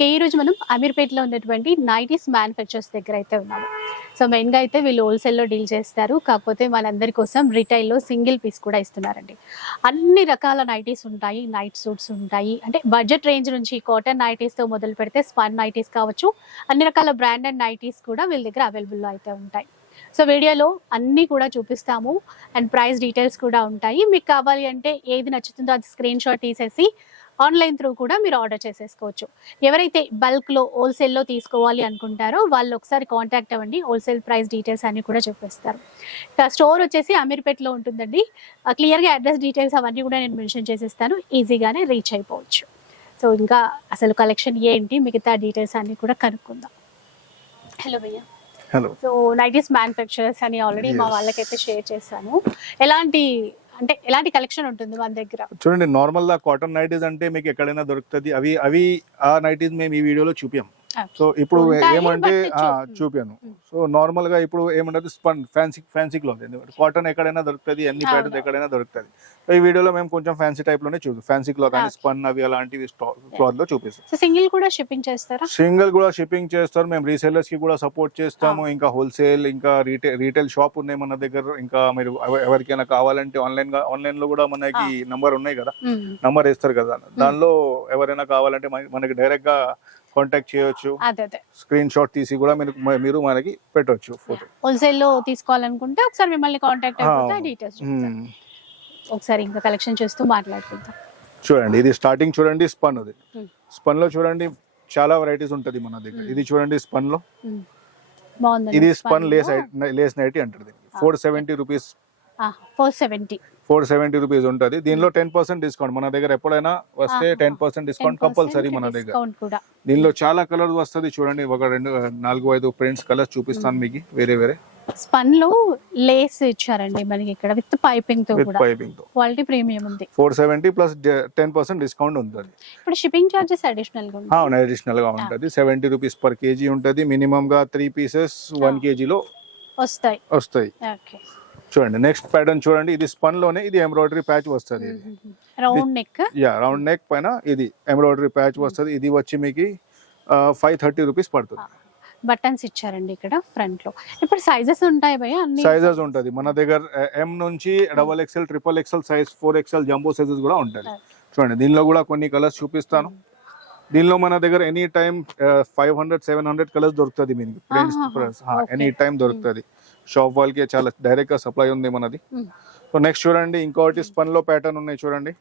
ఇక ఈ రోజు మనం అమీర్పేటలో ఉన్నటువంటి నైటీస్ మ్యానుఫ్యాక్చర్స్ దగ్గర అయితే ఉన్నాము. సో మెయిన్గా అయితే వీళ్ళు హోల్సేల్లో డీల్ చేస్తారు. కాకపోతే వాళ్ళందరి కోసం రిటైల్లో సింగిల్ పీస్ కూడా ఇస్తున్నారండి. అన్ని రకాల నైటీస్ ఉంటాయి. నైట్ సూట్స్ ఉంటాయి. అంటే బడ్జెట్ రేంజ్ నుంచి కాటన్ నైటీస్తో మొదలు పెడితే స్పన్ నైటీస్ కావచ్చు. అన్ని రకాల బ్రాండెడ్ నైటీస్ కూడా వీళ్ళ దగ్గర అవైలబుల్లో అయితే ఉంటాయి. సో వీడియోలో అన్నీ కూడా చూపిస్తాము. అండ్ ప్రైస్ డీటెయిల్స్ కూడా ఉంటాయి. మీకు కావాలి అంటే ఏది నచ్చుతుందో అది స్క్రీన్ షాట్ తీసేసి ఆన్లైన్ త్రూ కూడా మీరు ఆర్డర్ చేసేసుకోవచ్చు. ఎవరైతే బల్క్లో హోల్సేల్లో తీసుకోవాలి అనుకుంటారో వాళ్ళు ఒకసారి కాంటాక్ట్ అవ్వండి. హోల్సేల్ ప్రైస్ డీటెయిల్స్ అన్ని కూడా చెప్పేస్తారు. స్టోర్ వచ్చేసి అమీర్పేటలో ఉంటుందండి. క్లియర్గా అడ్రస్ డీటెయిల్స్ అవన్నీ కూడా నేను మెన్షన్ చేసేస్తాను. ఈజీగానే రీచ్ అయిపోవచ్చు. సో ఇంకా అసలు కలెక్షన్ ఏంటి మిగతా డీటెయిల్స్ అన్ని కూడా కనుక్కుందాం. హలో భయ్య. హలో. సో నైటీస్ మ్యానుఫ్యాక్చరర్స్ అని ఆల్రెడీ మా. వాళ్ళకైతే షేర్ చేశాను. ఎలాంటి అంటే ఎలాంటి కలెక్షన్ ఉంటుంది మన దగ్గర? చూడండి నార్మల్గా కాటన్ నైటీస్ అంటే మీకు ఎక్కడైనా దొరుకుతుంది. అవి అవి ఆ నైటీస్ మేము ఈ వీడియోలో చూపాం సో ఇప్పుడు ఏమంటే చూపాను. సో నార్మల్గా ఇప్పుడు ఏమంటారు spun fancy fancy cloth cotton ఎక్కడైనా దొరుకుతుంది అన్ని అవును. ప్యాటర్న్స్ ఎక్కడైనా దొరుకుతుంది. సో ఈ వీడియోలో మేము కొంచెం ఫ్యాన్సీ టైప్లోనే చూద్దాం ఫ్యాన్సీ క్లాత్ అని. స్పన్ అవి అలాంటివి క్లాత్లో చూపిస్తాం. సింగిల్ కూడా షిప్పింగ్ చేస్తారా? సింగిల్ కూడా షిప్పింగ్ చేస్తారు. మేము రీసెల్లర్స్కి కూడా సపోర్ట్ చేస్తాము. ఇంకా హోల్సేల్ ఇంకా రీటైల్ రీటైల్ షాప్ ఉన్నాయి మన దగ్గర. ఇంకా మీరు ఎవ- ఎవరికైనా కావాలంటే ఆన్లైన్గా ఆన్లైన్లో కూడా మనకి నంబర్ ఉన్నాయి కదా. నంబర్ ఇస్తారు కదా. దానిలో ఎవరైనా కావాలంటే మన- మనకి డైరెక్ట్గా కాంటాక్ట్ చేయొచ్చు. అదే అదే. స్క్రీన్ షాట్ తీసి కూడా మీరు మీరు మనకి పెట్టొచ్చు ఫోటో హోల్సేల్లో తీసుకోవాలనుకుంటే ఒకసారి మిమ్మల్ని కాంటాక్ట్ అయిపోతే. డీటెయిల్స్ ఒకసారి ఇంకా కలెక్షన్ చూస్తూ మాట్లాడుకుందాం. చూడండి ఇది స్టార్టింగ్ చూడండి స్పన్ అది. Hmm. స్పన్లో చూడండి చాలా వెరైటీస్ ఉంటది మన దగ్గర. ఇది చూడండి స్పన్లో. ఇది స్పన్ లేస్ లేస్ నైటీ అంటారు four seventy rupees four seventy four seventy rupees ఉంటుంది. దీనిలో టెన్ పర్సెంట్ డిస్కౌంట్. మన దగ్గర ఎప్పుడైనా వస్తే. టెన్ పర్సెంట్ డిస్కౌంట్ కంపల్సరీ మన దగ్గర. దీనిలో చాలా కలర్స్ వస్తుంది చూడండి. ఒక రెండు నాలుగు ఐదు ప్రింట్స్ కలర్స్ చూపిస్తాను మీకు వేరే వేరే. స్పన్లో లేస్ ఇచ్చారండి మనకి ఇక్కడ విత్ పైపింగ్తో కూడా. పైపింగ్తో క్వాలిటీ ప్రీమియం ఉంది. Four seventy plus ten percent discount ఉంటుంది. ఇప్పుడు షిప్పింగ్ చార్జెస్ అడిషనల్గా అవును అడిషనల్గా ఉంటుంది. సెవెంటీ రూపీస్ పర్ కేజీ ఉంటుంది. మినిమం గా త్రీ పీసెస్ వన్. కేజీలో వస్తాయి. వస్తాయి. ఓకే. చూడండి నెక్స్ట్ ప్యాటర్న్ చూడండి ఇది స్పన్లోనే ఇది ఎంబ్రాయిడరీ ప్యాచ్ వస్తుంది round neck yeah round neck పైన ఇది ఎంబ్రాయిడరీ ప్యాచ్ వస్తుంది. ఇది వచ్చి మీకు ఫైవ్ థర్టీ రూపీస్ పడుతుంది. బటన్స్ ఇచ్చారండి ఇక్కడ ఫ్రంట్లో. ఇప్పుడు సైజెస్ ఉంటాయి భయ అన్ని? సైజెస్ ఉంటుంది. మన దగ్గర ఎం నుంచి double XL triple XL size four XL jumbo sizes కూడా ఉంటుంది చూడండి దీనిలో కూడా కొన్ని కలర్స్ చూపిస్తాను. దీనిలో మన దగ్గర any time five hundred seven hundred colours దొరుకుతుంది మీకు ఎనీ. టైం దొరుకుతుంది. షాప్ వాళ్ళకి చాలా డైరెక్ట్గా సప్లై ఉంది మనది. సో నెక్స్ట్ చూడండి ఇంకోటి స్పన్లో ప్యాటర్న్ ఉన్నాయి చూడండి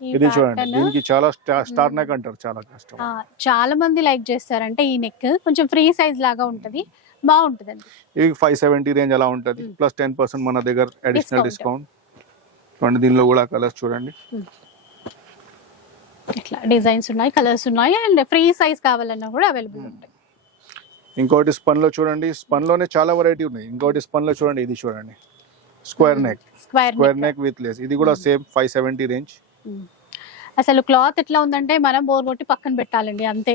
ఇది చూడండి దీనికి చాలా స్టార్. నెక్ అంటారు చాలా కష్టం చాలా మంది లైక్ చేస్తారంటే ఈ నెక్ కొంచెం ఫ్రీ సైజ్ లాగా ఉంటది బాగుంటదండి ఇవి ఫైవ్ సెవెంటీ రేంజ్ అలా ఉంటుంది. ప్లస్ టెన్ పర్సెంట్ మన దగ్గర అడిషనల్. డిస్కౌంట్ చూడండి దీనిలో కూడా కలర్స్ చూడండి ఇట్లా డిజైన్స్ ఉన్నాయి కలర్స్ ఉన్నాయి అండ్ ఫ్రీ సైజ్ కావాలన్నా కూడా అవైలబుల్ Hmm. ఉంటాయి ఇంకోటి స్పన్లో చూడండి. స్పన్లోనే చాలా వెరైటీ ఉన్నాయి. ఇంకోటి స్పన్లో చూడండి. ఇది చూడండి. Square neck square neck with lace ఇది కూడా సేమ్ ఫైవ్ సెవెంటీ రేంజ్ అసలు క్లాత్ ఎట్లా ఉందంటే మనం బోర్ కొట్టి పక్కన పెట్టాలండి అంతే.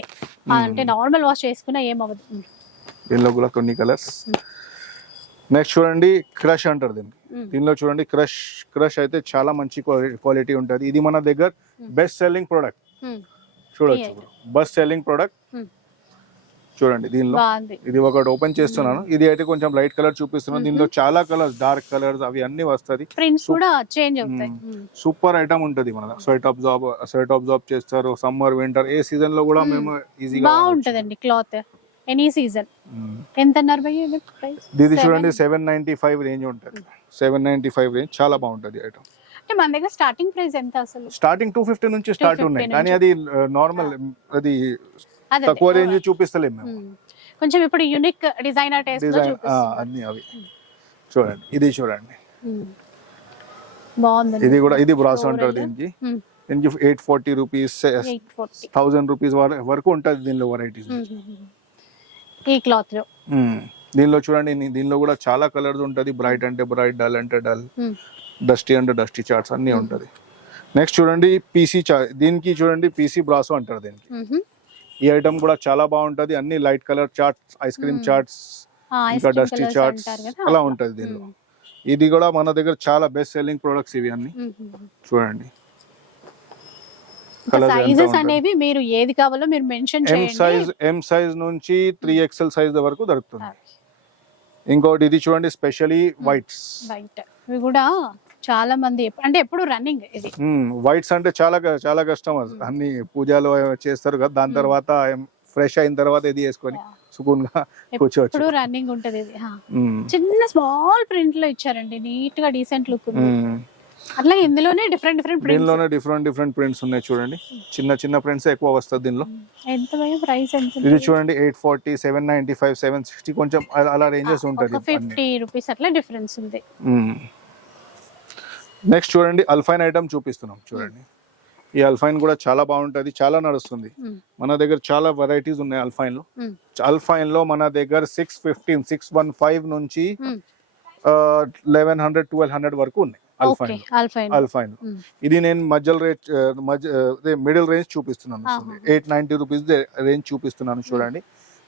ఆ, అంటే నార్మల్ వాష్ చేసుకున్నా ఏం అవ్వదు Hmm. దీనిలో కూడా కొన్ని కలర్స్ నెక్స్ట్ చూడండి క్రష్ అంటారు Hmm. దీనిలో చూడండి క్రష్ క్రష్ అయితే చాలా మంచి క్వాలిటీ ఉంటుంది. ఇది మన దగ్గర Hmm. Best selling product Hmm. చూడొచ్చు. Best selling product Hmm. చూడండి దీనిలో. ఇది ఒకటి ఓపెన్ చేస్తున్నాను. ఇది అయితే కొంచెం లైట్ కలర్ చూపిస్తున్నాను. దీనిలో చాలా కలర్స్ డార్క్ కలర్స్ అవి అన్ని వస్తుంది Hmm. సూపర్ ఐటమ్ ఉంటుంది మన స్వెట్ అబ్జార్బ్ స్వెట్ అబ్జార్బ్ చేస్తారు. సమ్మర్ వింటర్ ఏ సీజన్లో కూడా. మేము. ఈజీగా బాగుంటదండి క్లాత్ ఎనీ సీజన్ ఎంత ఇది చూడండి. సెవెన్ నైన్టీ ఫైవ్ రేంజ్ ఉంటుంది. సెవెన్ నైన్టీ ఫైవ్ రేంజ్ చాలా బాగుంటుంది ఐటమ్ అంటే మన దగ్గర స్టార్టింగ్ ప్రైస్ ఎంత అసలు? స్టార్టింగ్ టూ ఫిఫ్టీ నుంచి స్టార్ట్ 250 ఉన్నాయి. కానీ అది నార్మల్ అది అదే తక్కువ రేంజ్ చూపిస్తలేము మేము. కొంచెం ఇప్పుడు యూనిక్ డిజైనర్ టేస్ట్లో డిజైన్ చూపిస్తున్నారు. అన్ని అవి. చూడండి ఇది చూడండి. బాగుందండి. ఇది కూడా ఇది బ్రాస్. అంటారు దీనికి. దీనికి eight forty rupees eight forty thousand rupees వరకు ఉంటుంది దీనిలో వెరైటీస్. ఈ క్లాత్లో. దీనిలో చూడండి నీ- దీనిలో కూడా చాలా కలర్స్ ఉంటుంది. బ్రైట్ అంటే బ్రైట్ డల్ అంటే డల్. డస్టీ అంటే డస్టీ చార్ట్స్ అన్ని ఉంటుంది. నెక్స్ట్ చూడండి పీసీ దీనికి చూడండి పీసీ బ్రాసో అంటారు దీనికి. ఈ ఐటమ్ కూడా చాలా బాగుంటది. అన్ని light colour charts ice cream. Charts ఇంకా డస్టీ చార్ట్స్ అలా ఉంటది దీనిలో. ఇది కూడా మన దగ్గర చాలా బెస్ట్ సెల్లింగ్ ప్రొడక్ట్స్ ఇవి అన్ని. చూడండి. సైజెస్. అనేవి మీరు ఏది కావాలో మీరు మెన్షన్ ఎం సైజ్ చేయండి ఎం సైజ్ నుంచి త్రీ ఎక్స్ఎల్ సైజ్ వరకు దొరుకుతుంది. ఇంకోటి ఇది చూడండి స్పెషలీ వైట్స్ బయట ఇవి కూడా చాలా మంది అంటే ఎప్పుడు రన్నింగ్ ఇది. వైట్స్ అంటే చాలా చాలా కస్టమర్స్ అన్ని పూజలు చేస్తారు కదా దాని. తర్వాత ఫ్రెష్ అయిన తర్వాత ఇది వేసుకొని సుకూన్గా కూర్చోవచ్చు. రన్నింగ్ ఉంటది ఇది. చిన్న స్మాల్ ప్రింట్లో ఇచ్చారండి నీట్గా డీసెంట్ లుక్. అట్లా ఇందులోనే డిఫరెంట్ డిఫరెంట్ ప్రింట్స్. దీనిలోనే డిఫరెంట్ డిఫరెంట్ ప్రింట్స్ ఉన్నాయి చూడండి. చిన్న చిన్న ప్రింట్స్ ఎక్కువ వస్తుంది దీనిలో. ఎంత ప్రైస్ ఎంత ఇది? చూడండి eight forty seven ninety five seven sixty కొంచెం అలా- రేంజెస్ ఉంటుంది. ఫిఫ్టీ రూపీస్ అట్లా డిఫరెన్స్ ఉంది. నెక్స్ట్ చూడండి అల్ఫైన్ ఐటమ్ చూపిస్తున్నాం. చూడండి. ఈ అల్ఫైన్ కూడా చాలా బాగుంటది చాలా నడుస్తుంది. మ్మ్. మన దగ్గర చాలా వెరైటీస్ ఉన్నాయి అల్ఫైన్లో. అల్ఫైన్లో మన దగ్గర six fifteen six one five నుంచి. లెవెన్ హండ్రెడ్ ట్వెల్వ్ హండ్రెడ్ వరకు ఉన్నాయి అల్ఫైన్ అల్ఫైన్ మ్మ్. ఇది నేను మధ్యలో రేట్ మిడిల్ రేంజ్ చూపిస్తున్నాను. ఎయిట్ నైన్టీ రూపీస్ రేంజ్ చూపిస్తున్నాను చూడండి.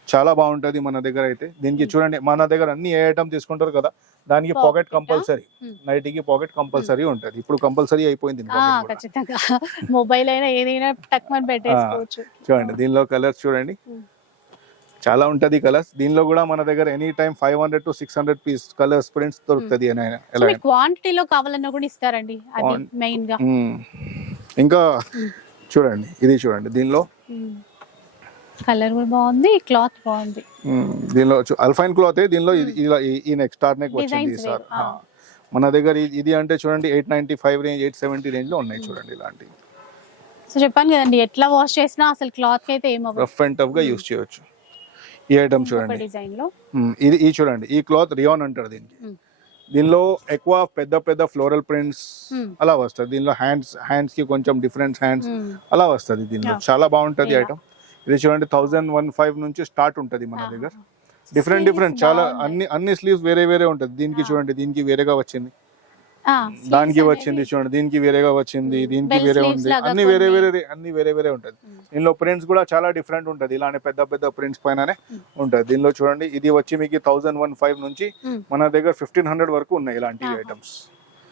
చాలా బాగుంటది మన దగ్గర అయితే. దీనికి చూడండి మన దగ్గర అన్ని ఏ ఐటమ్ తీసుకుంటారు కదా దానికి పాకెట్? కంపల్సరీ. నైటీకి పాకెట్ కంపల్సరీ ఉంటది. ఇప్పుడు కంపల్సరీ అయిపోయింది. ఖచ్చితంగా. మొబైల్ అయినా ఏదైనా టక్ మన పెట్టేసుకోవచ్చు చూడండి దీనిలో కలర్స్ చూడండి. మ్మ్. చాలా ఉంటది కలర్స్ దీనిలో కూడా మన దగ్గర any time five hundred to six hundred piece colours prints దొరుకుతుంది క్వాంటిటీలో కావాలన్నా కూడా ఇస్తారండి మెయిన్గా. మ్మ్. ఇంకా. చూడండి ఇది చూడండి దీనిలో కలర్ కూడా బాగుంది క్లాత్ బాగుంది. దీనిలో అల్ఫైన్ క్లాత్ దీనిలో ఇలా ఈ- ఈ నెక్ స్టార్ నెక్ వచ్చింది సార్. మన దగ్గర ఇది- అంటే చూడండి eight ninety five range eight seventy రేంజ్లో ఉన్నాయి చూడండి ఇలాంటివి సో చెప్పాను కదండి ఎట్లా వాష్ చేసినా అసలు క్లాత్ అయితే ఏమవ్వదు రఫ్ అండ్ టఫ్గా యూస్ చేయొచ్చు ఈ ఐటమ్ చూడండి డిజైన్లో. ఇది ఈ చూడండి ఈ క్లాత్ రియాన్ అంటారు దీనికి. దీనిలో ఎక్కువ పెద్ద పెద్ద ఫ్లోరల్ ప్రింట్స్. అలా వస్తుంది దీనిలో హ్యాండ్స్ హ్యాండ్స్కి కొంచెం డిఫరెంట్ హ్యాండ్స్. అలా వస్తుంది దీనిలో. చాలా బాగుంటది. ఐటమ్ ఇది చూడండి థౌసండ్ వన్ ఫైవ్ నుంచి స్టార్ట్ ఉంటది మన. దగ్గర డిఫరెంట్ డిఫరెంట్ చాలా. అన్ని అన్ని స్లీవ్స్ వేరే వేరే ఉంటది దీనికి. చూడండి దీనికి వేరేగా వచ్చింది దానికి వచ్చింది చూడండి దీనికి వేరేగా వచ్చింది. దీనికి వేరే ఉంది అన్ని వేరే. వేరే అన్ని వేరే వేరే ఉంటది. దీనిలో ప్రింట్స్ కూడా చాలా డిఫరెంట్ ఉంటది ఇలానే పెద్ద పెద్ద ప్రింట్స్ పైననే. ఉంటది దీనిలో చూడండి ఇది వచ్చి మీకు థౌసండ్ వన్ ఫైవ్ నుంచి. మన దగ్గర ఫిఫ్టీన్ హండ్రెడ్ వరకు ఉన్నాయి ఇలాంటి. ఐటమ్స్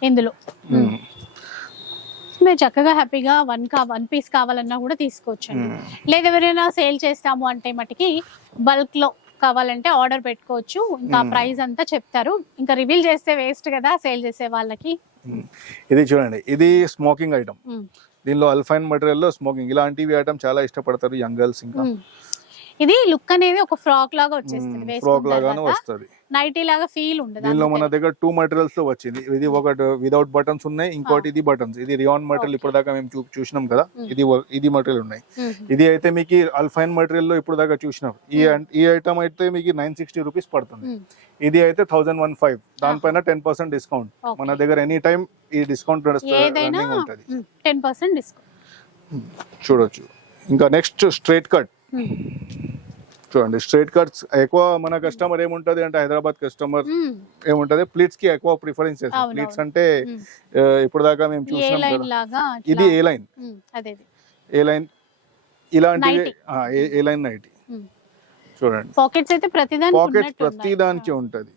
ఇందులో మీరు చక్కగా హ్యాపీగా వన్ కా వన్ పీస్ కావాలన్నా కూడా తీసుకోవచ్చండి. లేదా ఎవరైనా సేల్ చేస్తాము అంటే మటుకి బల్క్లో కావాలంటే ఆర్డర్ పెట్టుకోవచ్చు. ఇంకా మ్మ్. ప్రైస్ అంతా చెప్తారు. ఇంకా రివీల్ చేస్తే వేస్ట్ కదా సేల్ చేసే వాళ్ళకి. ఇది చూడండి ఇది స్మోకింగ్ ఐటమ్. దీనిలో అల్ఫైన్ మెటీరియల్లో స్మోకింగ్. ఇలాంటివి ఐటమ్ చాలా ఇష్టపడతారు యంగ్ గర్ల్స్ ఇంకా. ఇది లుక్ అనేది ఒక ఫ్రాక్ లాగా వచ్చేస్తుంది ఫ్రాక్ లాగాను వస్తుంది. నైటీ లాగా ఫీల్ ఉండదు దీనిలో మన. దగ్గర టూ మెటీరియల్స్లో వచ్చింది. ఇది ఒకటి వితౌట్ బటన్స్ ఉన్నాయి ఇంకోటి ఇది బటన్స్ ఇది రియాన్ మెటీరియల్. ఇప్పుడు దాకా మేము చూసినాం కదా. ఇది ఇది మెటీరియల్ ఉన్నాయి. ఇది అయితే మీకు అల్ఫైన్ మెటీరియల్లో ఇప్పుడు దాకా చూసినాం. ఈ ఈ ఐటమ్ అయితే మీకు నైన్ సిక్స్టీ రూపీస్ పడుతుంది. ఇది అయితే థౌసండ్ వన్ ఫైవ్ దానిపైన టెన్ పర్సెంట్ డిస్కౌంట్. మన దగ్గర ఎనీ టైం ఈ డిస్కౌంట్ ఉంటుంది. చూడొచ్చు. ఇంకా నెక్స్ట్ స్ట్రైట్ కట్ చూడండి. స్ట్రైట్ కట్స్ ఎక్కువ మన కస్టమర్ ఏముంటది అంటే హైదరాబాద్ కస్టమర్ ఏముంటది? ప్లీట్స్కి ఎక్కువ ప్రిఫరెన్స్ చేస్తారు. అవును, ప్లీట్స్. అంటే ఆ, ఇప్పుడు దాకా మేము లాగా ఇది ఏ లైన్. A line? ఇలాంటివి ఏ- లైన్ నైటీ. చూడండి. పాకెట్స్ అయితే ప్రతిదానికి పాకెట్స్ ఉన్నట్టు ప్రతి ఉన్నాయి. దానికి ఉంటది.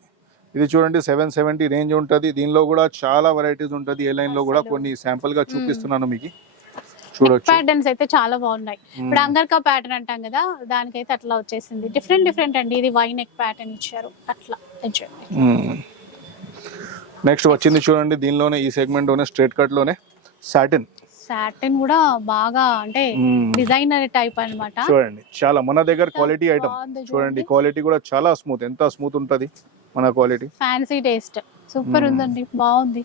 ఇది చూడండి సెవెన్ సెవెంటీ రేంజ్ ఉంటది. దీనిలో కూడా చాలా వెరైటీస్ ఉంటది. ఏ లైన్లో కూడా. కొన్ని శాంపుల్గా చూపిస్తున్నాను మీకు. ప్యాటర్న్స్ అయితే చాలా బాగున్నాయి. ఇప్పుడు అంగర్కా ప్యాటర్న్ అంటాం కదా దానికైతే అట్లా వచ్చేసింది. డిఫరెంట్ డిఫరెంట్ అండి. ఇది వై నెక్ ప్యాటర్న్ ఇచ్చారు. అట్లా. నెక్స్ట్ వచ్చింది చూడండి దీనిలోనే ఈ సెగ్మెంట్లోనే స్ట్రేట్ కట్లోనే సాటిన్ సాటిన్ కూడా బాగా అంటే డిజైనర్ టైప్ అన్నమాట. చూడండి చాలా మన దగ్గర క్వాలిటీ ఐటమ్ చూడండి. క్వాలిటీ కూడా చాలా స్మూత్ ఎంత స్మూత్ ఉంటది మన క్వాలిటీ ఫ్యాన్సీ టేస్ట్ సూపర్. ఉందండి. బాగుంది.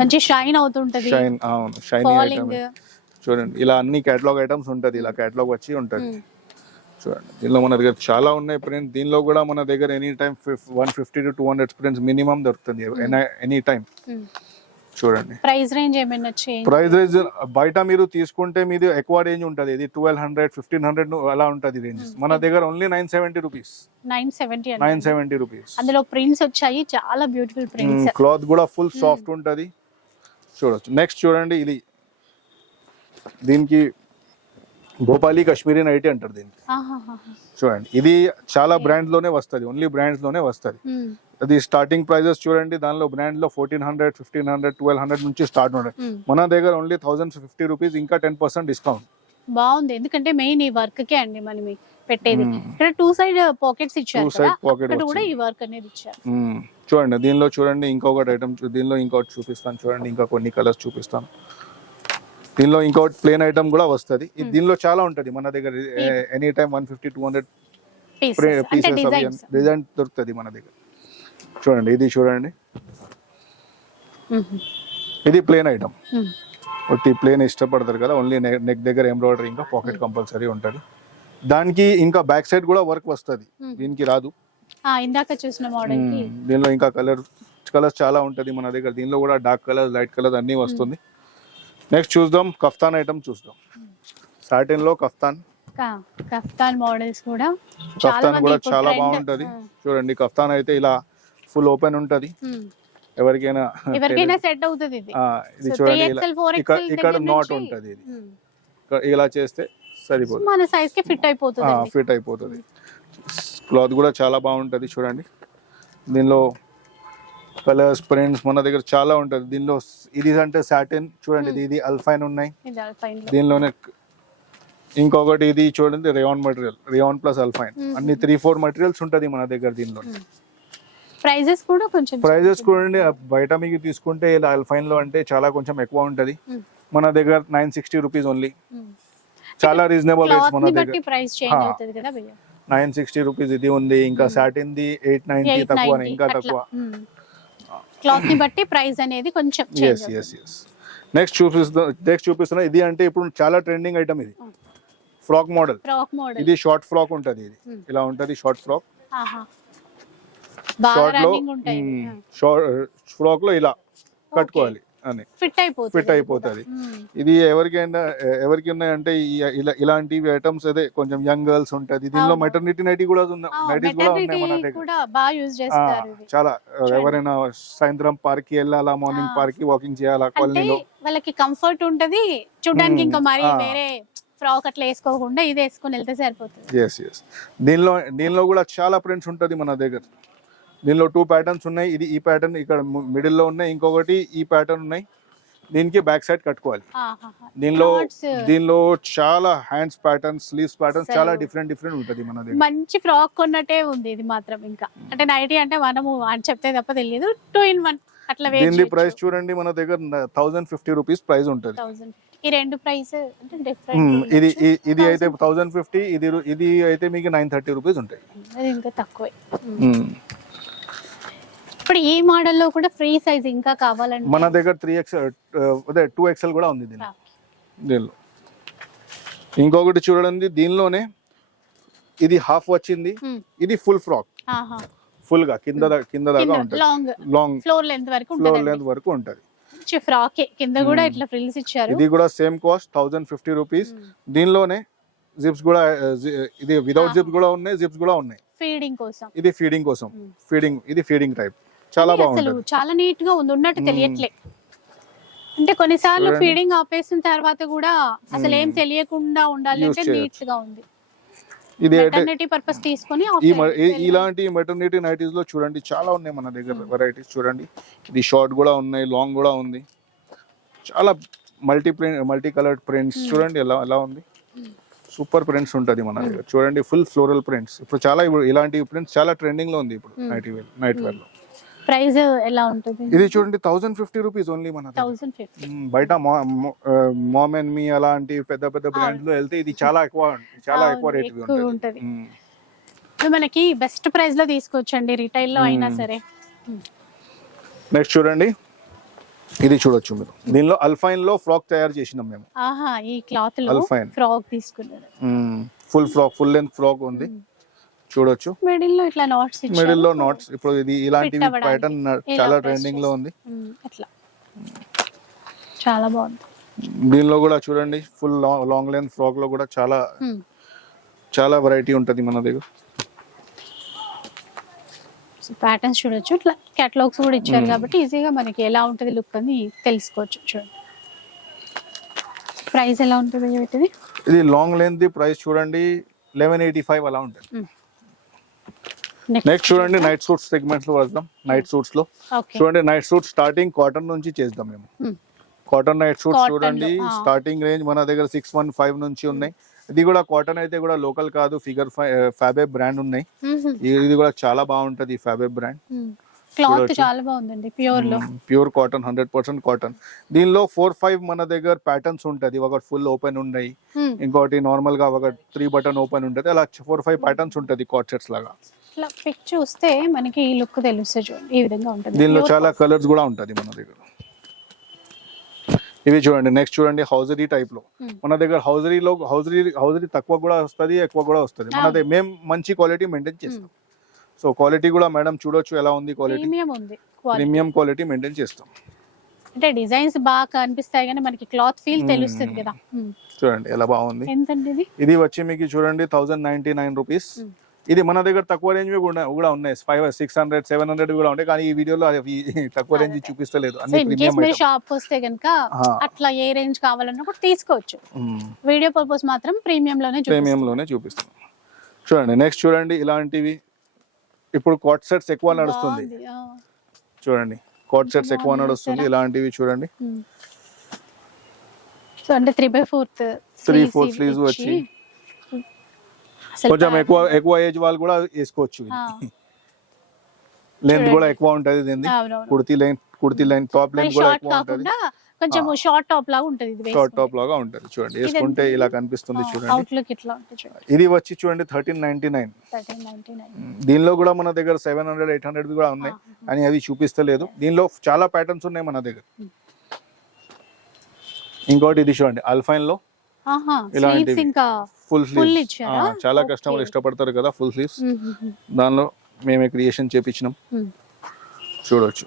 మంచి షైన్ అవుతుంటది. షైన్ అవును. షైనీ ఐటమ్ చూడండి ఇలా అన్ని కేటలాగ్ ఐటమ్స్ ఉంటది. ఇలా కేటలాగ్ వచ్చి ఉంటది. చూడండి దీనిలో మన దగ్గర చాలా ఉన్నాయి. ప్రింట్ దీనిలో కూడా మన దగ్గర any time one fifty to two hundred prints minimum దొరుకుతుంది. ఎనీ టైం చూడండి. ప్రైస్ రేంజ్ ఏమైనా ప్రైస్ రేంజ్ బయట మీరు తీసుకుంటే మీది ఎక్కువ రేంజ్ ఉంటది. ఇది ట్వెల్వ్ హండ్రెడ్ ఫిఫ్టీన్ హండ్రెడ్ అలా ఉంటది రేంజ్ Hmm. మన దగ్గర only nine seventy rupees nine seventy nine seventy rupees అందులో ప్రింట్స్ వచ్చాయి. చాలా బ్యూటిఫుల్ ప్రింట్స్ క్లాత్ కూడా ఫుల్ Hmm. సాఫ్ట్ ఉంటది. చూడొచ్చు నెక్స్ట్ చూడండి ఇది దీనికి భోపాలి కాశ్మీరీ నైటీ అంటారు ఆహాహాహా. చూడండి ఇది చాలా బ్రాండ్లోనే వస్తుంది ఓన్లీ బ్రాండ్స్లోనే వస్తుంది మ్మ్. అది స్టార్టింగ్ ప్రైజెస్ చూడండి దానిలో బ్రాండ్లో fourteen hundred fifteen hundred twelve hundred నుంచి స్టార్ట్ ఉంటాయి మ్మ్. మన దగ్గర ఓన్లీ థౌసండ్ ఫిఫ్టీ రూపీస్ ఇంకా టెన్ పర్సెంట్ డిస్కౌంట్ బాగుంది. ఎందుకంటే మెయిన్ ఈ వర్క్ కే అండి మనం పెట్టేది. ఇక్కడ టూ సైడ్ పాకెట్స్ ఇచ్చారు కదా? pocket అక్కడ కూడా. ఈ వర్క్ అనేది ఇచ్చారు. చూడండి దీనిలో చూడండి ఇంకొకటి ఐటమ్ దీనిలో ఇంకొకటి చూపిస్తాను చూడండి ఇంకా కొన్ని కలర్స్ చూపిస్తాను. దీనిలో ఇంకొకటి ప్లేన్ ఐటమ్ కూడా వస్తుంది. దీనిలో చాలా ఉంటది. మన దగ్గర any time one fifty two hundred pieces design దొరుకుతుంది మన దగ్గర. చూడండి ఇది చూడండి. ఇది ప్లేన్ ఐటమ్ ఒట్టి ప్లేన్ ఇష్టపడతారు కదా ఓన్లీ నెక్ దగ్గర ఎంబ్రాయిడరీ ఇంకా పాకెట్ కంపల్సరీ ఉంటుంది. దానికి ఇంకా బ్యాక్ సైడ్ కూడా వర్క్ వస్తుంది. Hmm. దీనికి రాదు. ఇందాక చూసిన మోడల్ మ్మ్. దీనిలో ఇంకా కలర్ కలర్స్ చాలా ఉంటది మన దగ్గర. దీనిలో కూడా డార్క్ కలర్ లైట్ కలర్ అన్ని వస్తుంది. నెక్స్ట్ చూద్దాం కఫ్తాన్ ఐటమ్ చూద్దాం. సాటిన్లో కఫ్తాన్ కఫ్తాన్ మోడల్స్ కూడా. చాలా కఫ్తాన్ కూడా చాలా. బాగుంటది. చూడండి కఫ్తాన్ అయితే ఇలా ఫుల్ ఓపెన్ ఉంటది. ఎవరికైనా ఎవరికైనా సెట్ అవుతుంది ఇది. ఆ, ఇది చూడండి 3XL, 4XL ఇక్కడ నాట్ ఉంటది ఇది. ఇక్కడ ఇలా చేస్తే సరిపోతుంది మన సైజ్కి ఫిట్ అయిపోతుంది. ఫిట్ అయిపోతుంది. క్లాత్ కూడా చాలా బాగుంటది చూడండి. దీనిలో కలర్స్ ప్రింట్స్ మన దగ్గర చాలా ఉంటది. దీనిలో ఇది అంటే సాటిన్ చూడండి ఇది- ఇది అల్ఫైన్ ఉన్నాయి. దీనిలోనే ఇంకొకటి ఇది చూడండి rayon material rayon plus alpine అన్ని త్రీ ఫోర్ మెటీరియల్స్ ఉంటది మన దగ్గర దీనిలో. ప్రైజెస్ కూడా కొంచెం ప్రైజెస్ చూడండి బయట మీకు తీసుకుంటే ఇలా అల్ఫైన్లో అంటే చాలా కొంచెం ఎక్కువ ఉంటది. మన దగ్గర నైన్ సిక్స్టీ రూపీస్ ఓన్లీ. చాలా రీజనబుల్ రేట్స్ మన దగ్గర. నైన్ సిక్స్టీ రూపీస్ ఇది ఉంది ఇంకా సాటిన్ ది ఎయిట్ నైన్టీ తక్కువ ఇంకా తక్కువ. క్లాత్ని బట్టి ప్రైస్ అనేది కొంచెం ఎస్ ఎస్ ఎస్ నెక్స్ట్ చూపిస్తున్నా నెక్స్ట్ చూపిస్తున్నా ఇది అంటే ఇప్పుడు చాలా ట్రెండింగ్ ఐటమ్ ఇది. ఫ్రాక్ మోడల్ ఫ్రాక్ మోడల్ ఇది షార్ట్ ఫ్రాక్ ఉంటది ఇది. ఇలా ఉంటది షార్ట్ ఫ్రాక్ షార్ట్లో ఫ్రాక్లో ఇలా కట్టుకోవాలి. అని ఫిట్ అయిపోతుంది ఫిట్ అయిపోతుంది. ఇది ఎవరికైనా ఎవరికి ఉన్నాయంటే ఇలా ఇలాంటివి ఐటమ్స్ అదే కొంచెం యంగ్ గర్ల్స్ ఉంటది. దీనిలో. మెటర్నిటీ నైటీ కూడా నైటీస్ కూడా ఉన్నాయి మన దగ్గర. చాలా ఎవరైనా సాయంత్రం పార్క్కి వెళ్ళాలా మార్నింగ్. పార్క్కి వాకింగ్ చేయాలా కాలనీలో. వాళ్ళకి కంఫర్ట్ ఉంటది. చూడడానికి. ఇంకా మరి. వేరే ఫ్రాక్ అట్లా వేసుకోకుండా ఇది వేసుకొని వెళ్తే సరిపోతుంది. దీనిలో దీనిలో కూడా చాలా ప్రింట్స్ ఉంటది మన దగ్గర. దీనిలో టూ ప్యాటర్న్స్ ఉన్నాయి. ఇది ఈ ప్యాటర్న్ ఇక్కడ మిడిల్లో ఉన్నాయి. ఇంకొకటి ఈ ప్యాటర్న్ ఉన్నాయి. దీనికి బ్యాక్ సైడ్ కట్టుకోవాలి. దీనిలో Knots, దీనిలో చాలా హ్యాండ్స్ ప్యాటర్న్స్ స్లీవ్స్ ప్యాటర్న్స్ చాలా డిఫరెంట్ డిఫరెంట్ ఉంటది మన దగ్గర. మంచి ఫ్రాక్ కొన్నట్టే ఉంది ఇది మాత్రం ఇంకా. అంటే నైటీ అంటే మనము అని చెప్తే తప్ప తెలియదు. టూ ఇన్ వన్ అట్లా దీని ప్రైస్ చూడండి. మన దగ్గర థౌసండ్ ఫిఫ్టీ రూపీస్ ప్రైస్ ఉంటది. ఈ రెండు ప్రైస్ ఇది ఇది అయితే థౌసండ్ ఫిఫ్టీ ఇది ఇది అయితే మీకు నైన్ థర్టీ రూపీస్ ఉంటాయి. ఇంకా తక్కువే. ఇప్పుడు ఈ మోడల్లో కూడా ఫ్రీ సైజ్ ఇంకా కావాలంటే మన దగ్గర త్రీ ఎక్స్ఎల్ అదే టూ ఎక్స్ఎల్ కూడా ఉంది దీనిలో. దీనిలో. ఇంకొకటి చూడండి దీనిలోనే ఇది హాఫ్ వచ్చింది. మ్మ్. ఇది ఫుల్ ఫ్రాక్. ఫుల్గా కింద కింద దాకా ఉంటుంది. లాంగ్ ఫ్లోర్ లెంత్ వరకు ఫ్లోర్ లెంత్ వరకు ఉంటది. ఫ్రాక్ కింద కూడా ఇట్లా ఫ్రిల్స్ ఇచ్చారు. ఇది కూడా same cost thousand fifty rupees దీనిలోనే జిప్స్ కూడా uh, ఇది వితౌట్ జిప్స్ కూడా ఉన్నాయి జిప్స్ కూడా ఉన్నాయి. ఫీడింగ్ కోసం. ఇది ఫీడింగ్ కోసం. ఫీడింగ్ ఇది ఫీడింగ్ టైప్ చాలా అసలు చాలా నీట్గా ఉంది ఉన్నట్టు తెలియట్లే. అంటే కొన్నిసార్లు. ఫీడింగ్ ఆపేసిన తర్వాత కూడా అసలు ఏం తెలియకుండా ఉండాలి అంటే. నీట్గా ఉంది. ఇది మెటర్నిటీ పర్పస్ తీసుకొని ఇలాంటి మెటర్నిటీ నైటీస్లో చూడండి చాలా ఉన్నాయి మన దగ్గర వెరైటీస్ చూడండి. ఇది షార్ట్ కూడా ఉన్నాయి లాంగ్ కూడా ఉంది. చాలా multi print multi coloured prints చూడండి ఎలా ఎలా ఉంది. సూపర్ ప్రింట్స్ ఉంటది మన దగ్గర. చూడండి ఫుల్ ఫ్లోరల్ ప్రింట్స్ ఇప్పుడు చాలా ఇప్పుడు ఇలాంటి ప్రింట్స్ చాలా ట్రెండింగ్లో ఉంది ఇప్పుడు నైట్ వేర్ నైట్ వేర్లో. ప్రైస్ ఎలా ఉంటుంది? ఇది చూడండి థౌసండ్ ఫిఫ్టీ రూపీస్ ఓన్లీ మన. థౌసండ్ ఫిఫ్టీ బయట మామ్ అండ్ మీ అలాంటి పెద్ద పెద్ద బ్రాండ్స్లో వెళ్తే ఇది చాలా ఎక్కువ చాలా ఎక్కువ రేట్ ఉంటది. మనకి బెస్ట్ ప్రైస్లో తీసుకోవచ్చండి రిటైల్లో అయినా సరే. నెక్స్ట్ చూడండి. ఇది చూడొచ్చు మీరు. దీనిలో అల్ఫైన్లో ఫ్రాక్ తయారు చేసినాం మేము. ఆహా ఈ క్లాత్లో. ఫ్రాక్ తీసుకున్నారు. Full frock full length frock ఉంది. చూడొచ్చు. మిడిల్లో ఇట్లా నాట్స్ మిడిల్లో నాట్స్ ఇప్పుడు ఇది ఇలాంటివి అవ్వడానికి. ప్యాటర్న్ చాలా ట్రెండింగ్లో ఉంది. అట్లా. చాలా బాగుంది. దీనిలో కూడా చూడండి ఫుల్ లాంగ్ లెంత్ ఫ్రాక్లో కూడా చాలా. చాలా వెరైటీ ఉంటది మన దగ్గర. ప్యాటర్న్స్ చూడొచ్చు. ఇట్లా కేటలాగ్స్ కూడా ఇచ్చారు. కాబట్టి ఈజీగా మనకి ఎలా ఉంటుంది లుక్ అని తెలుసుకోవచ్చు చూడండి. ప్రైస్ ఎలా ఉంటుంది ఇది? లాంగ్ లెంత్ ప్రైస్ చూడండి లెవెన్ ఎయిటీ ఫైవ్ అలా ఉంటుంది. నెక్స్ట్ చూడండి నైట్ సూట్స్ సెగ్మెంట్స్లో వద్దాం. నైట్ సూట్స్లో. ఓకే చూడండి నైట్ సూట్ స్టార్టింగ్ కాటన్ నుంచి చేద్దాం మేము. కాటన్ నైట్ సూట్ Cotton చూడండి లో. స్టార్టింగ్ రేంజ్ మన దగ్గర సిక్స్ వన్ ఫైవ్ నుంచి ఉన్నాయి. ఇది కూడా కాటన్ అయితే కూడా లోకల్ కాదు ఫిగర్ ఫ్యాబే బ్రాండ్ ఉన్నాయి. ఇది ఇది కూడా చాలా బాగుంటది ఈ ఫ్యాబే బ్రాండ్ క్లాత్. చాలా బాగుందండి ప్యూర్లో. Pure cotton hundred percent cotton దీనిలో ఫోర్ ఫైవ్ మన దగ్గర ప్యాటర్న్స్ ఉంటది. ఒకటి ఫుల్ ఓపెన్ ఉన్నాయి. Hmm. ఇంకోటి నార్మల్గా ఒక త్రీ బటన్ ఓపెన్ ఉంటది. అలా ఫోర్ ఫైవ్ ప్యాటర్న్స్ ఉంటది కాట్ సెట్స్ లాగా. ఇట్లా పిక్ చూస్తే మనకి ఈ లుక్ తెలుస్తుంది చూడండి ఈ విధంగా ఉంటుంది. దీనిలో చాలా కలర్స్ కూడా ఉంటది మన దగ్గర. ఇవి చూడండి నెక్స్ట్ చూడండి హౌజరీ టైప్లో. Hmm. మన దగ్గర హౌజరీలో హౌజరీ హౌజరీ తక్కువ కూడా వస్తది ఎక్కువ కూడా వస్తది. మన. దగ్గర మేము మంచి క్వాలిటీ మెయింటైన్ చేస్తాం. సో క్వాలిటీ కూడా మేడం చూడొచ్చు ఎలా ఉంది క్వాలిటీ ప్రీమియం ఉంది క్వాలిటీ ప్రీమియం క్వాలిటీ మెయింటైన్ చేస్తాం. అంటే డిజైన్స్ బాగా కనిపిస్తాయి కానీ మనకి క్లాత్ ఫీల్ Hmm. తెలుస్తుంది కదా. Hmm. చూడండి ఎలా బాగుంది. ఎంతండి ఇది? ఇది వచ్చి మీకు చూడండి thousand ninety nine rupees Hmm. ఇది మన దగ్గర తక్కువ రేంజ్ కూడా కూడా ఉన్నాయి. Five six hundred seven hundred కూడా ఉంటాయి. కానీ ఈ వీడియోలో అవి తక్కువ రేంజ్. చూపిస్తలేదు. అన్ని షాప్ వస్తే కనుక. అట్లా ఏ రేంజ్ కావాలన్నా కూడా తీసుకోవచ్చు. వీడియో పర్పస్ మాత్రం ప్రీమియం లోనే ప్రీమియం లోనే చూపిస్తాం. చూడండి నెక్స్ట్ చూడండి ఇలాంటివి. ఇప్పుడు కాట్ సెట్స్ ఎక్కువ నడుస్తుంది. చూడండి కాట్ సెట్స్ ఎక్కువ నడుస్తుంది? ఇలాంటివి చూడండి. అంటే three by fourth Three fourth sleeves వచ్చి కొంచెం ఎక్కువ ఎక్కువ ఏజ్ వాళ్ళు కూడా వేసుకోవచ్చు లెంత్. కూడా ఎక్కువ ఉంటది దీన్ని kurti line kurti line top line కూడా ఎక్కువ ఉంటది. కొంచెం షార్ట్ టాప్ లాగా ఉంటుంది ఇది షార్ట్ టాప్ లాగా ఉంటది. చూడండి. వేసుకుంటే ఇలా కనిపిస్తుంది చూడండి. అవుట్లుక్ ఇట్లా ఉంటుంది ఇది వచ్చి చూడండి thirteen ninety nine. Thirteen ninety nine. దీనిలో కూడా మన దగ్గర సెవెన్ హండ్రెడ్ ఎయిట్ హండ్రెడ్ కూడా ఉన్నాయి అని అది చూపిస్తలేదు. దీనిలో చాలా ప్యాటర్న్స్ ఉన్నాయి మన దగ్గర. ఇంకోటి ఇది చూడండి. అల్ఫైన్లో ఇలాంటివి. Full sleeves? చాలా Okay. కస్టమర్ ఇష్టపడతారు కదా ఫుల్ స్లీవ్స్. దానిలో మేమే క్రియేషన్ చేపించినాం. చూడొచ్చు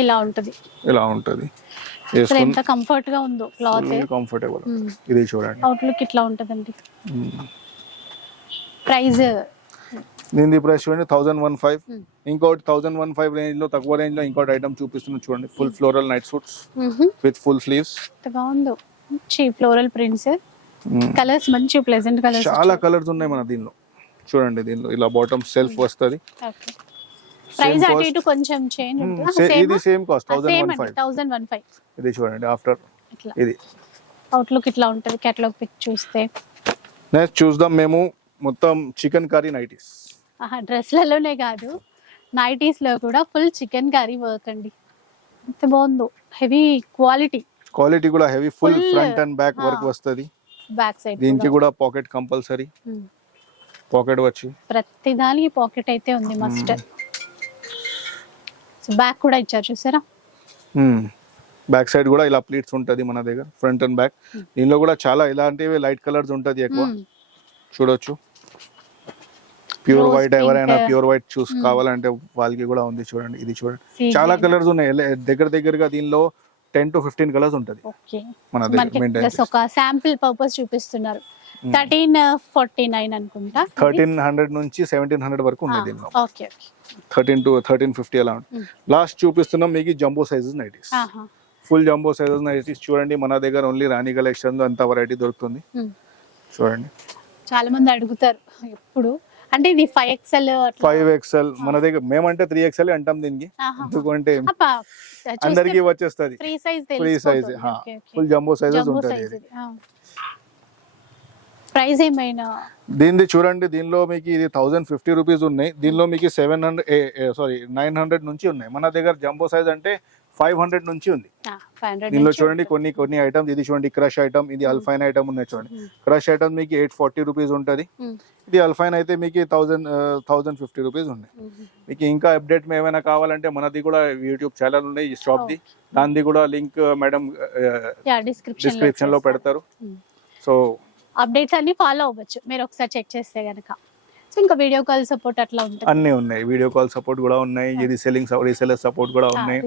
ఇలా ఉంటుంది ఇలా ఉంటది ఎంత కంఫర్ట్గా ఉందో క్లాత్ కంఫర్టబుల్. ఇది చూడండి అవుట్లుక్ ఇట్లా ఉంటదండి. ప్రైస్ దీని ప్రైస్ చూడండి థౌసండ్ వన్ ఫైవ్. ఇంకోటి థౌసండ్ వన్ ఫైవ్ రేంజ్లో తక్కువ రేంజ్లో ఇంకోటి ఐటమ్ చూపిస్తున్నాం చూడండి full floral night suits with full sleeves బాగుందో చీ ఫ్లోరల్ ప్రింట్స్ కలర్స్ మంచి ప్లెజెంట్ కలర్స్ చాలా కలర్స్ ఉన్నాయి మన దీనిలో. చూడండి దీనిలో. ఇలా బాటమ్ సెల్ఫ్ వస్తుంది. ప్రైస్ అటు. ఇటు కొంచెం చేంజ్ Hmm, ఇది same cost thousand same one అండి ఫైవ్ థౌసండ్ వన్ ఫైవ్ ఇది చూడండి ఆఫ్టర్ ఇది. అవుట్లుక్ ఇట్లా ఉంటుంది కేటలాగ్ పిక్ చూస్తే. నెక్స్ట్ చూద్దాం మేము మొత్తం చికెన్ కర్రీ నైటీస్ ఆహా డ్రెస్లలోనే కాదు. నైటీస్లో కూడా ఫుల్ చికెన్ కర్రీ వర్క్ అండి. ఎంత బాగుందో. హెవీ క్వాలిటీ క్వాలిటీ కూడా heavy full front and back work. వస్తుంది. బ్యాక్ సైడ్ దీనికి కూడా. Pocket compulsory. పాకెట్ వచ్చి. ప్రతి దానికి పాకెట్ అయితే ఉంది మస్ట్. బ్యాక్ కూడా ఇచ్చారు చూసారా? బ్యాక్ సైడ్ కూడా ఇలా ప్లీట్స్ ఉంటది మన దగ్గర ఫ్రంట్ అండ్ బ్యాక్ దీనిలో కూడా చాలా ఇలాంటివి లైట్ కలర్స్ ఉంటది ఎక్కువ. Hmm. చూడొచ్చు. Pure white. ఎవరైనా ప్యూర్ వైట్ చూస్ Hmm. కావాలంటే వాళ్ళకి కూడా ఉంది చూడండి ఇది చూడండి. చాలా. కలర్స్ ఉన్నాయి. దగ్గర దగ్గరగా దీనిలో టెన్ టు ఫిఫ్టీన్ కలర్స్ ఉంటది. మన దగ్గర ఒక శాంపిల్ పర్పస్ చూపిస్తున్నారు. థర్టీన్ ఫార్టీ నైన్ అనుకుంటా. థర్టీన్ హండ్రెడ్ నుంచి సెవెంటీన్ హండ్రెడ్ వరకు. ఉన్నాయి దీనిలో. థర్టీన్ టు థర్టీన్ ఫిఫ్టీ అలా Hmm. లాస్ట్ చూపిస్తున్నాం మీకు jumbo sizes nighties full jumbo sizes nighties చూడండి మన దగ్గర ఓన్లీ రాణి కలెక్షన్ అంత వెరైటీ దొరుకుతుంది. Hmm. చూడండి. చాలా మంది అడుగుతారు ఎప్పుడు? అంటే ఇది ఫైవ్ ఎక్స్ఎల్ ఫైవ్ ఎక్స్ఎల్ మన దగ్గర మేమంటే త్రీ ఎక్స్ఎల్ అంటాం దీనికి? ఎందుకంటే అందరికి వచ్చేస్తుంది. Free size free size full jumbo sizes ఉంటుంది ప్రైస్ ఏమైనా? దీనిది చూడండి దీనిలో మీకు ఇది థౌసండ్ ఫిఫ్టీ రూపీస్ ఉన్నాయి. దీనిలో మీకు seven hundred sorry nine hundred నుంచి ఉన్నాయి. మన దగ్గర జంబో సైజ్ అంటే ఫైవ్ హండ్రెడ్ నుంచి ఉంది. దీనిలో చూడండి కొన్ని కొన్ని ఐటమ్స్ ఇది చూడండి క్రష్ ఐటమ్ ఇది అల్ఫైన్ ఐటమ్ ఉన్నాయి చూడండి. క్రష్ ఐటమ్ మీకు ఎయిట్ ఫార్టీ రూపీస్ ఉంటుంది. ఇది అల్ఫైన్ అయితే మీకు థౌసండ్ థౌసండ్ ఫిఫ్టీ రూపీస్ ఉన్నాయి మీకు ఇంకా అప్డేట్ ఏమైనా కావాలంటే మనది కూడా యూట్యూబ్ ఛానల్ ఉన్నాయి ఈ షాప్ ది. దానిది కూడా లింక్ మేడం డిస్క్రిప్షన్ డిస్క్రిప్షన్లో పెడతారు. సో అప్డేట్స్ అన్ని ఫాలో అవ్వచ్చు. మీరు ఒకసారి చెక్ చేస్తే గనక. సో ఇంకా వీడియో కాల్ సపోర్ట్ అట్లా ఉంటుంది. అన్ని ఉన్నాయి. వీడియో కాల్ సపోర్ట్ కూడా ఉన్నాయి. ఇది సెల్లింగ్ రీసెలర్ సపోర్ట్ కూడా ఉన్నాయి.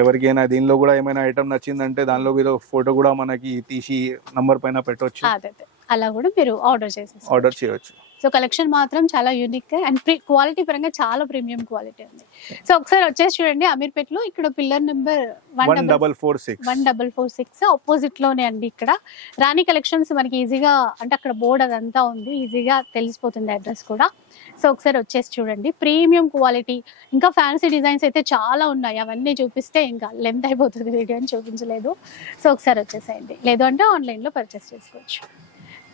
ఎవరికైనా దీనిలో కూడా ఏమైనా ఐటమ్ నచ్చిందంటే దానిలో మీరు ఫోటో కూడా మనకి తీసి నంబర్ పైన పెట్టవచ్చు అలా కూడా మీరు ఆర్డర్ చేసేస్తారు ఆర్డర్ చేయొచ్చు. సో కలెక్షన్ మాత్రం చాలా యూనిక్ అండ్ ప్రీ క్వాలిటీ పరంగా చాలా ప్రీమియం క్వాలిటీ ఉంది. సో ఒకసారి వచ్చేసి చూడండి అమీర్పేటలో ఇక్కడ pillar number one double four six one double four six ఆపోజిట్లోనే అండి ఇక్కడ. రాణి కలెక్షన్స్ మనకి ఈజీగా అంటే అక్కడ బోర్డ్ అదంతా ఉంది ఈజీగా తెలిసిపోతుంది అడ్రస్ కూడా. సో ఒకసారి వచ్చేసి చూడండి ప్రీమియం క్వాలిటీ ఇంకా ఫ్యాన్సీ డిజైన్స్ అయితే చాలా ఉన్నాయి అవన్నీ చూపిస్తే ఇంకా లెంత్ అయిపోతుంది వీడియో అని చూపించలేదు. సో ఒకసారి వచ్చేసేయండి. లేదు అంటే ఆన్లైన్లో పర్చేస్ చేసుకోవచ్చు.